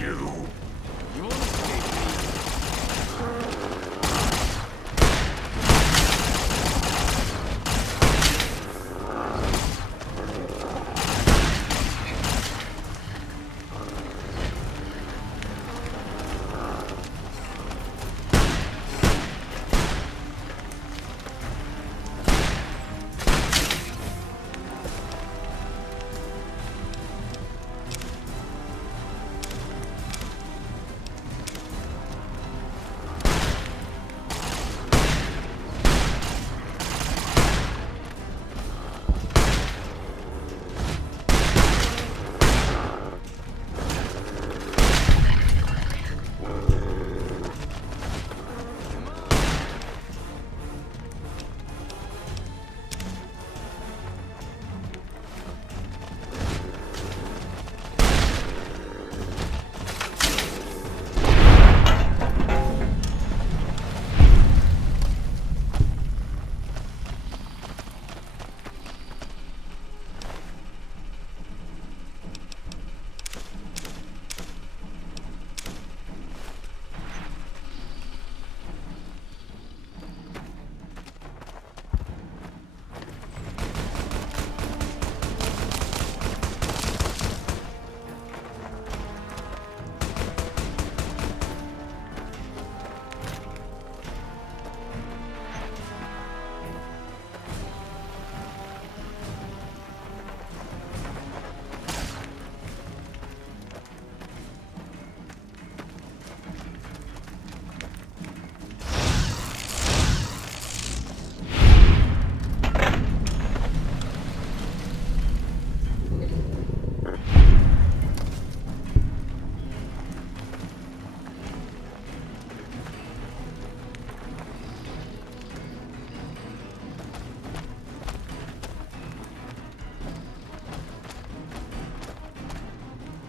you. You won't escape me.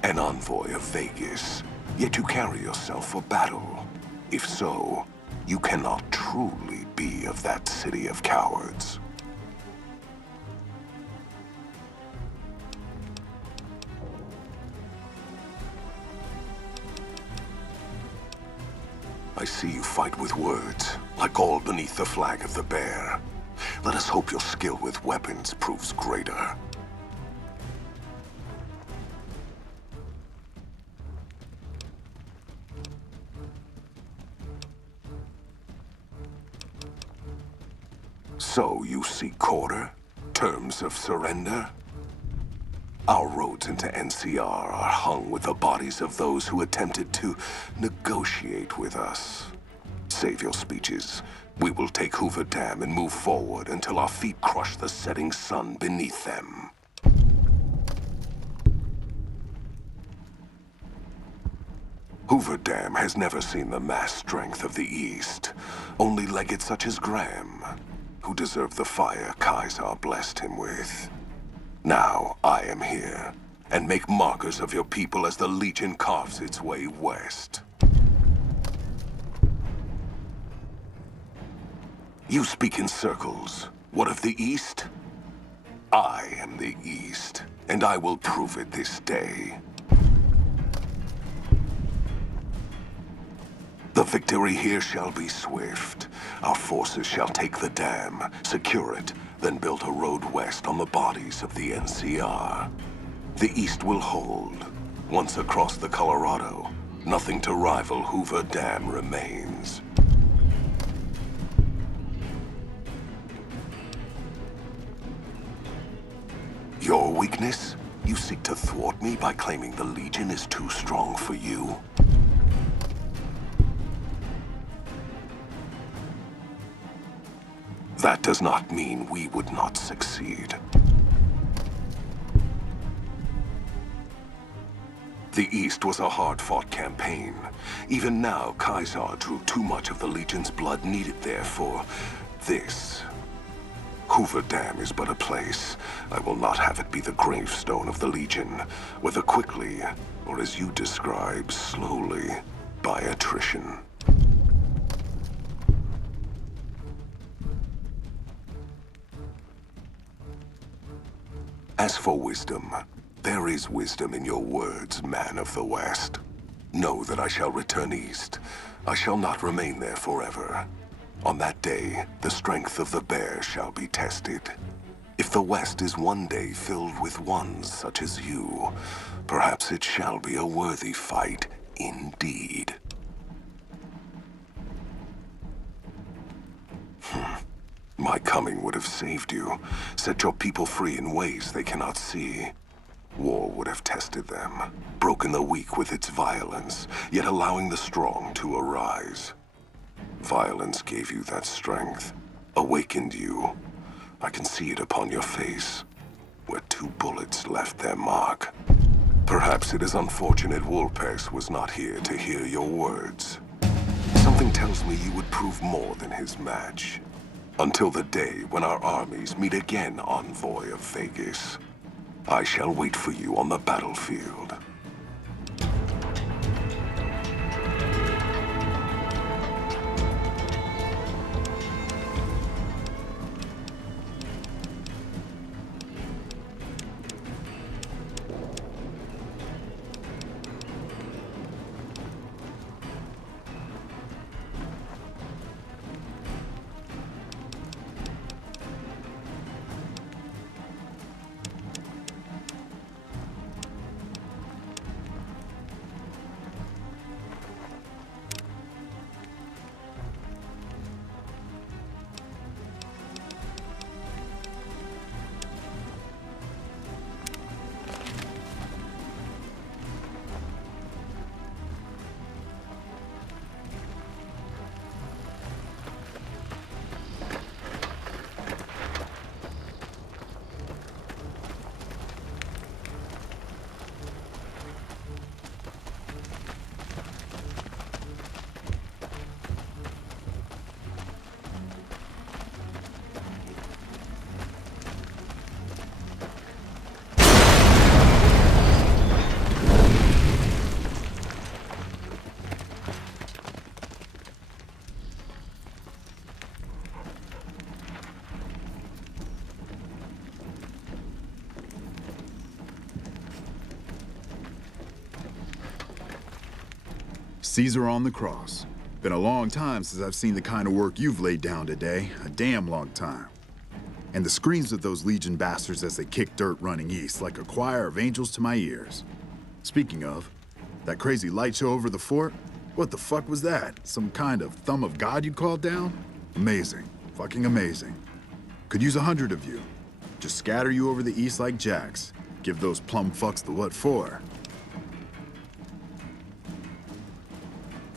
An envoy of Vegas, yet you carry yourself for battle. If so, you cannot truly be of that city of cowards. I see you fight with words, like all beneath the flag of the bear. Let us hope your skill with weapons proves greater. So you seek quarter? Terms of surrender? Our roads into NCR are hung with the bodies of those who attempted to negotiate with us. Save your speeches. We will take Hoover Dam and move forward until our feet crush the setting sun beneath them. Hoover Dam has never seen the mass strength of the East. Only legates such as Graham, who deserve the fire Kaiser blessed him with. Now I am here, and make markers of your people as the Legion carves its way west. You speak in circles. What of the East? I am the East, and I will prove it this day. The victory here shall be swift. Our forces shall take the dam, secure it, then build a road west on the bodies of the NCR. The East will hold. Once across the Colorado, nothing to rival Hoover Dam remains. Your weakness? You seek to thwart me by claiming the Legion is too strong for you? That does not mean we would not succeed. The East was a hard-fought campaign. Even now, Kaiser drew too much of the Legion's blood needed there for this. Hoover Dam is but a place. I will not have it be the gravestone of the Legion, whether quickly, or as you describe, slowly, by attrition. As for wisdom, there is wisdom in your words, man of the West. know that I shall return east. I shall not remain there forever. On that day, the strength of the bear shall be tested. If the West is one day filled with ones such as you, perhaps it shall be a worthy fight indeed. My coming would have saved you, set your people free in ways they cannot see. War would have tested them, broken the weak with its violence, yet allowing the strong to arise. Violence gave you that strength, awakened you. I can see it upon your face, where 2 bullets left their mark. Perhaps it is unfortunate Wolpers was not here to hear your words. Something tells me you would prove more than his match. Until the day when our armies meet again, envoy of Vegas. I shall wait for you on the battlefield. Caesar on the cross. Been a long time since I've seen the kind of work you've laid down today. A damn long time. And the screams of those Legion bastards as they kick dirt running east like a choir of angels to my ears. Speaking of, that crazy light show over the fort? What the fuck was that? Some kind of thumb of God you called down? Amazing. Fucking amazing. Could use 100 of you. Just scatter you over the east like jacks. Give those plum fucks the what for.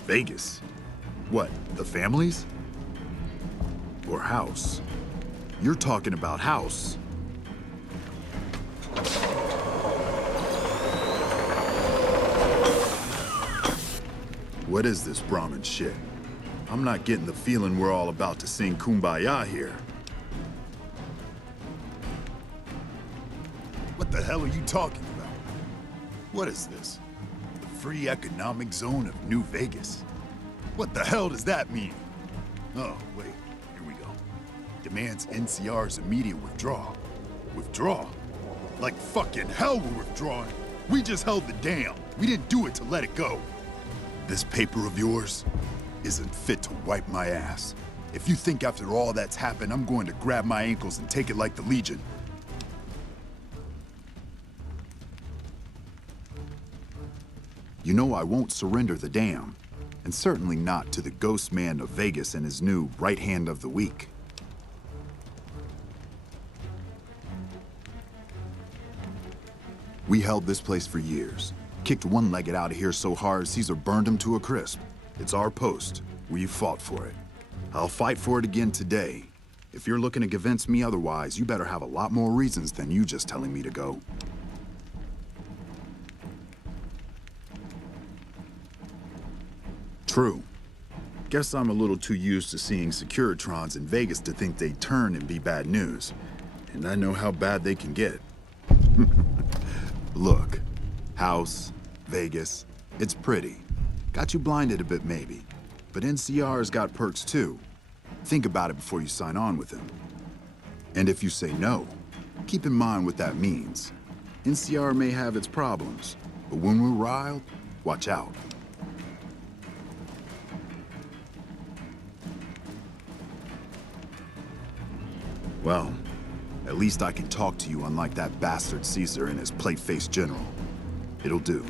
Vegas? What, the families? Or house? You're talking about house. What is this Brahmin shit? I'm not getting the feeling we're all about to sing Kumbaya here. What the hell are you talking about? What is this? The free economic zone of New Vegas? What the hell does that mean? Oh, wait, here we go. Demands NCR's immediate withdrawal. Withdraw? Like fucking hell we're withdrawing. We just held the dam. We didn't do it to let it go. This paper of yours isn't fit to wipe my ass. If you think after all that's happened, I'm going to grab my ankles and take it like the Legion. You know I won't surrender the dam, and certainly not to the ghost man of Vegas and his new right hand of the week. We held this place for years. Kicked one-legged out of here so hard Caesar burned him to a crisp. It's our post. We fought for it. I'll fight for it again today. If you're looking to convince me otherwise, you better have a lot more reasons than you just telling me to go. True. Guess I'm a little too used to seeing Securitrons in Vegas to think they'd turn and be bad news. And I know how bad they can get. Look, house, Vegas, it's pretty. Got you blinded a bit maybe. But NCR's got perks too. Think about it before you sign on with him. And if you say no, keep in mind what that means. NCR may have its problems, but when we're riled, watch out. Well, at least I can talk to you unlike that bastard Caesar and his plate-faced general. It'll do.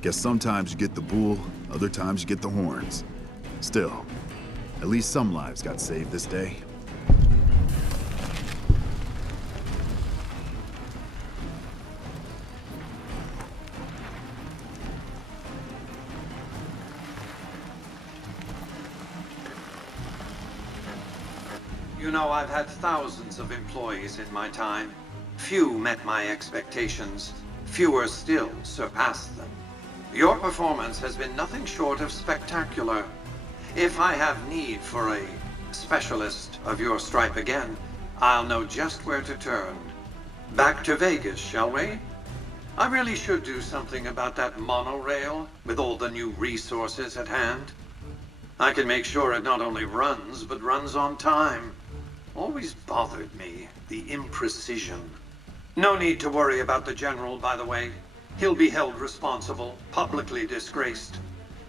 Guess sometimes you get the bull, other times you get the horns. Still, at least some lives got saved this day. You know, I've had thousands of employees in my time. Few met my expectations. Fewer still surpassed them. Your performance has been nothing short of spectacular. If I have need for a specialist of your stripe again, I'll know just where to turn. Back to Vegas, shall we? I really should do something about that monorail with all the new resources at hand. I can make sure it not only runs, but runs on time. Always bothered me, the imprecision. No need to worry about the General, by the way. He'll be held responsible, publicly disgraced.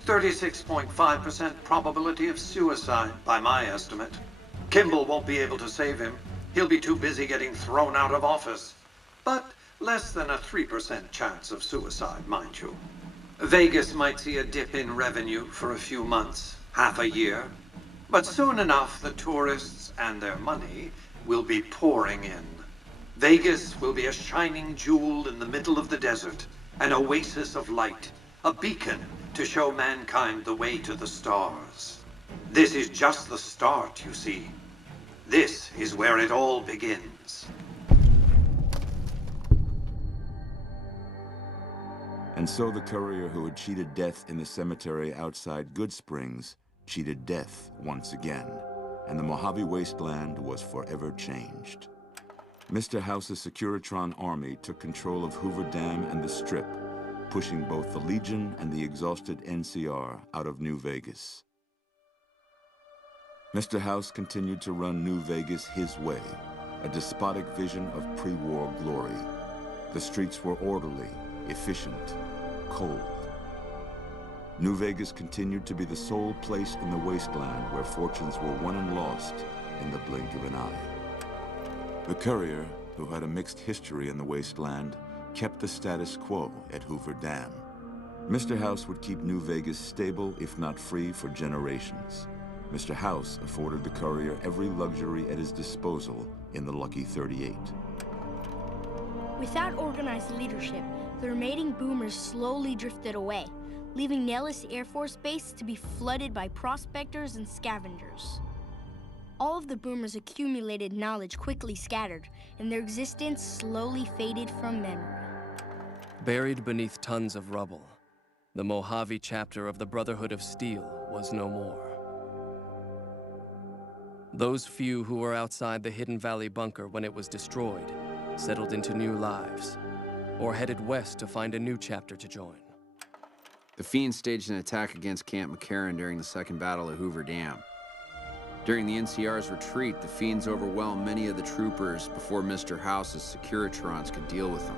36.5% probability of suicide, by my estimate. Kimball won't be able to save him. He'll be too busy getting thrown out of office. But less than a 3% chance of suicide, mind you. Vegas might see a dip in revenue for a few months, half a year. But soon enough, the tourists and their money will be pouring in. Vegas will be a shining jewel in the middle of the desert, an oasis of light, a beacon to show mankind the way to the stars. This is just the start, you see. This is where it all begins. And so the courier who had cheated death in the cemetery outside Good Springs cheated death once again, and the Mojave Wasteland was forever changed. Mr. House's Securitron army took control of Hoover Dam and the Strip, pushing both the Legion and the exhausted NCR out of New Vegas. Mr. House continued to run New Vegas his way, a despotic vision of pre-war glory. The streets were orderly, efficient, cold. New Vegas continued to be the sole place in the wasteland where fortunes were won and lost in the blink of an eye. The courier, who had a mixed history in the wasteland, kept the status quo at Hoover Dam. Mr. House would keep New Vegas stable, if not free, for generations. Mr. House afforded the courier every luxury at his disposal in the Lucky 38. Without organized leadership, the remaining boomers slowly drifted away, leaving Nellis Air Force Base to be flooded by prospectors and scavengers. All of the boomers' accumulated knowledge quickly scattered, and their existence slowly faded from memory. Buried beneath tons of rubble, the Mojave chapter of the Brotherhood of Steel was no more. Those few who were outside the Hidden Valley bunker when it was destroyed settled into new lives, or headed west to find a new chapter to join. The Fiends staged an attack against Camp McCarran during the Second Battle of Hoover Dam. During the NCR's retreat, the Fiends overwhelmed many of the troopers before Mr. House's Securitrons could deal with them.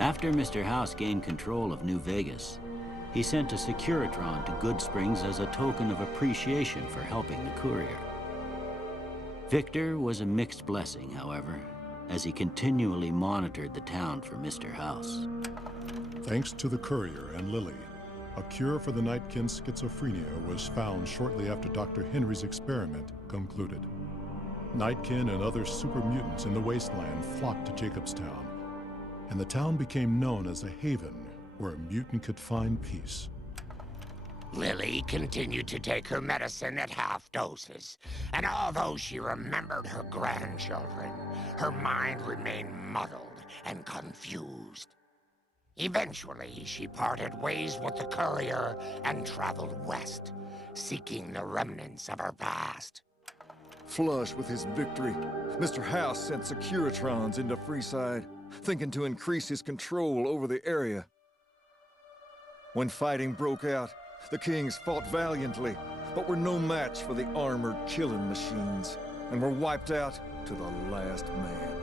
After Mr. House gained control of New Vegas, he sent a Securitron to Good Springs as a token of appreciation for helping the courier. Victor was a mixed blessing, however, as he continually monitored the town for Mr. House. Thanks to the courier and Lily, a cure for the Nightkin's schizophrenia was found shortly after Dr. Henry's experiment concluded. Nightkin and other super mutants in the wasteland flocked to Jacobstown, and the town became known as a haven where a mutant could find peace. Lily continued to take her medicine at half doses, and although she remembered her grandchildren, her mind remained muddled and confused. Eventually, she parted ways with the courier and traveled west, seeking the remnants of her past. Flush with his victory, Mr. House sent Securitrons into Freeside, thinking to increase his control over the area. When fighting broke out, the Kings fought valiantly, but were no match for the armored killing machines, and were wiped out to the last man.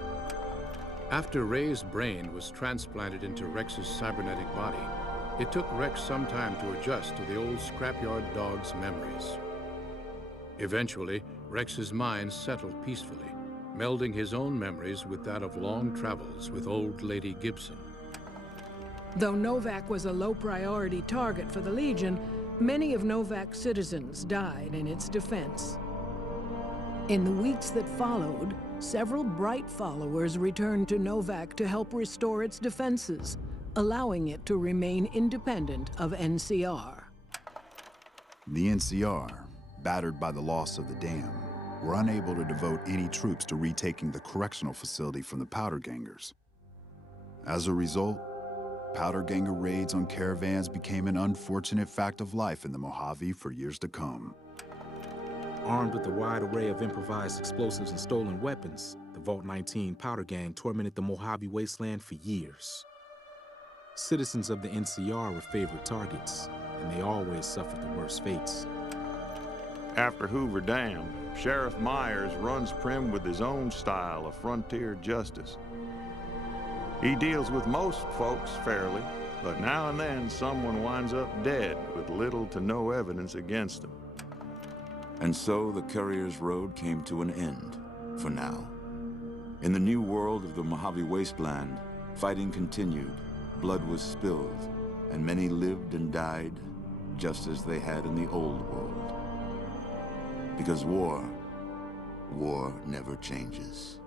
After Ray's brain was transplanted into Rex's cybernetic body, it took Rex some time to adjust to the old scrapyard dog's memories. Eventually, Rex's mind settled peacefully, melding his own memories with that of long travels with old Lady Gibson. Though Novak was a low-priority target for the Legion, many of Novak's citizens died in its defense. In the weeks that followed, several bright followers returned to Novak to help restore its defenses, allowing it to remain independent of NCR. The NCR, battered by the loss of the dam, were unable to devote any troops to retaking the correctional facility from the Powder Gangers. As a result, Powder Ganger raids on caravans became an unfortunate fact of life in the Mojave for years to come. Armed with a wide array of improvised explosives and stolen weapons, the Vault 19 Powder Gang tormented the Mojave wasteland for years. Citizens of the NCR were favorite targets, and they always suffered the worst fates. After Hoover Dam, Sheriff Myers runs Prim with his own style of frontier justice. He deals with most folks fairly, but now and then someone winds up dead with little to no evidence against them. And so the Courier's Road came to an end, for now. In the new world of the Mojave Wasteland, fighting continued, blood was spilled, and many lived and died just as they had in the old world. Because war never changes.